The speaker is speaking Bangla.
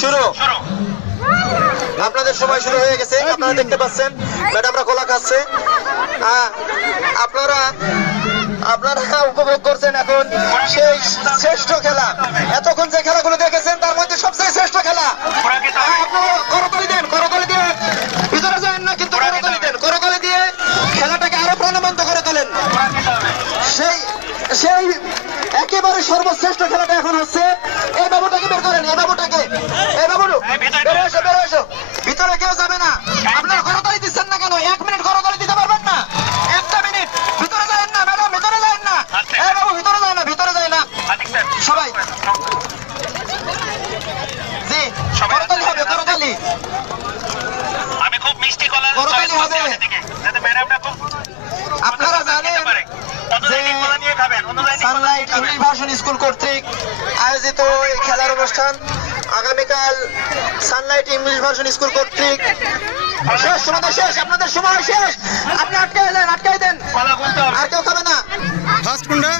শুরু। আপনাদের সময় শুরু হয়ে গেছে, আপনারা দেখতে পাচ্ছেন ম্যাডামরা কলা খাচ্ছে। আপনারা উপভোগ করছেন এখন সেই শ্রেষ্ঠ খেলা। এতক্ষণ যে খেলাগুলো দেখেছেন তার মধ্যে সবচেয়ে শ্রেষ্ঠ খেলা। করতালি দেন, করতালি দিয়ে ভিতরে যান না, কিন্তু করতালি দেন, করতালি দিয়ে খেলাটাকে আরো প্রাণবন্ত করে তোলেন। সেই একেবারে সর্বশ্রেষ্ঠ খেলাটা এখন হচ্ছে। এই বাবুটাকে বের করেন, এই বাবুটাকে, এই বাবু বেরো এসো, বেরো এসো। ভিতরে কেউ যাবে না। আপনারা করতালি দিচ্ছেন না কেন? 1 মিনিট করতালি দিতে পারবেন না? 1টা মিনিট ভিতরে যাবেন না ম্যাডাম, ভিতরে যাবেন না। এই বাবু ভিতরে যায় না, ভিতরে যায় না সবাই। জি, করতালি হবে, করতালি। আমি খুব মিষ্টি কলা করতালি হবে। যাতে ম্যাডামটা খুব আপনারা জানেন যে সানলাইট ইংলিশ ভার্সন স্কুল কর্তৃক আয়োজিত এই খেলার অনুষ্ঠান আগামীকাল সানলাইট ইংলিশ ভার্সন স্কুল কর্তৃক শেষ। সময় শেষ, আপনাদের সময় শেষ। আপনি আটকাই দেন, আটকাই দেন, আর কেউ খাবে না। ফার্স্ট কোনটা?